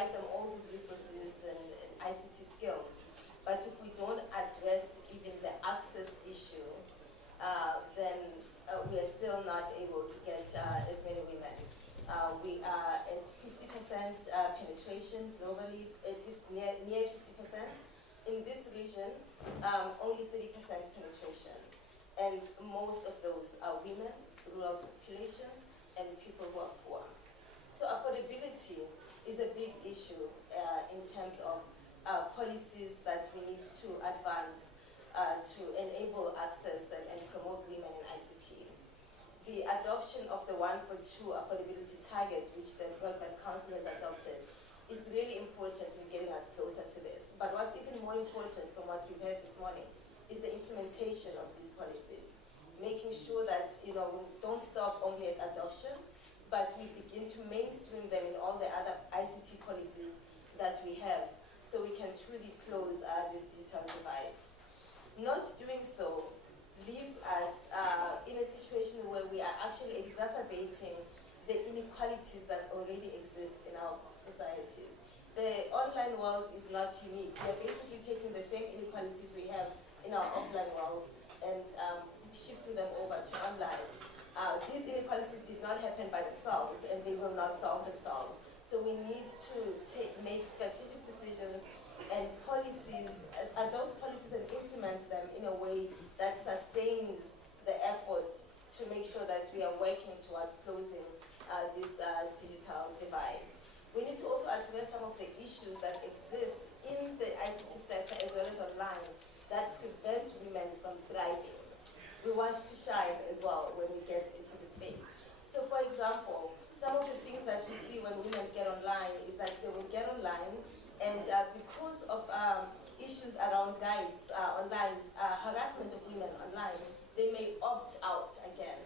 provide them all these resources and ICT skills, but if we don't address even the access issue, then we are still not able to get as many women. We are at 50% penetration globally, at least near 50%. In this region, only 30% penetration. And most of those are women, rural populations, and people who are poor. So affordability is a big issue in terms of policies that we need to advance to enable access and promote women in ICT. The adoption of the 1 for 2 affordability target, which the Broadband Council has adopted, is really important in getting us closer to this. But what's even more important from what we've heard this morning is the implementation of these policies, making sure that we don't stop only at adoption, but we begin to mainstream them in all the other ICT policies that we have, so we can truly close this digital divide. Not doing so leaves us in a situation where we are actually exacerbating the inequalities that already exist in our societies. The online world is not unique. We are basically taking the same inequalities we have in our offline world and shifting them over to online. These inequalities did not happen by themselves, and they will not solve themselves. So we need to make strategic decisions and policies, adopt policies and implement them in a way that sustains the effort to make sure that we are working towards closing this digital divide. We need to also address some of the issues that exist in the ICT sector as well as online that prevent women from thriving. We want to shine as well when we get into the space. So for example, some of the things that we see when women get online is that they will get online and because of issues around rights online, harassment of women online, they may opt out again.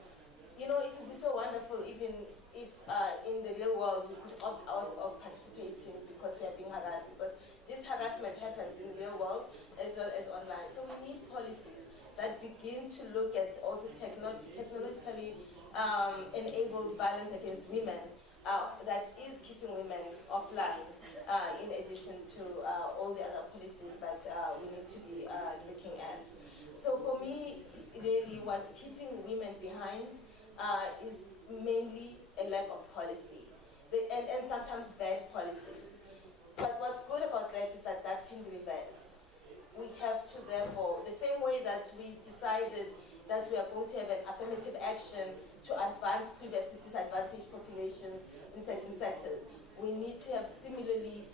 It would be so wonderful even if in the real world we could opt out of participating because we are being harassed, because this harassment happens in the real world as well as online. So we need policies that begin to look at also technologically enabled violence against women that is keeping women offline, in addition to all the other policies that we need to be looking at. So for me, really what's keeping women behind is mainly a lack of policy, and sometimes bad policies. But what's good about that is that that can be reversed. We have to therefore, the same way that we decided that we are going to have an affirmative action to advance previously disadvantaged populations in certain sectors, we need to have similarly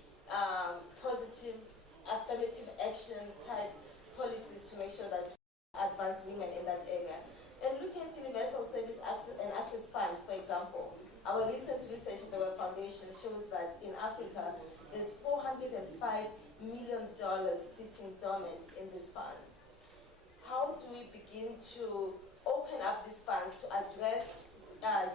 positive affirmative action type policies to make sure that we advance women in that area. And looking at universal service access and access funds, for example, our recent research at the World Foundation shows that in Africa, there's $405 million sitting dormant in these funds. How do we begin to open up these funds to address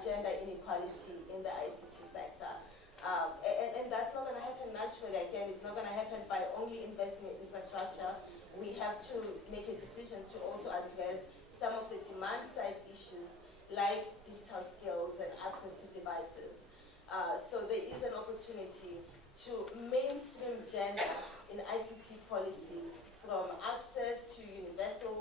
gender inequality in the ICT sector? And that's not going to happen naturally. Again, it's not going to happen by only investing in infrastructure. We have to make a decision to also address some of the demand side issues like digital skills and access to devices. So there is an opportunity to mainstream gender in ICT policy, from access to universal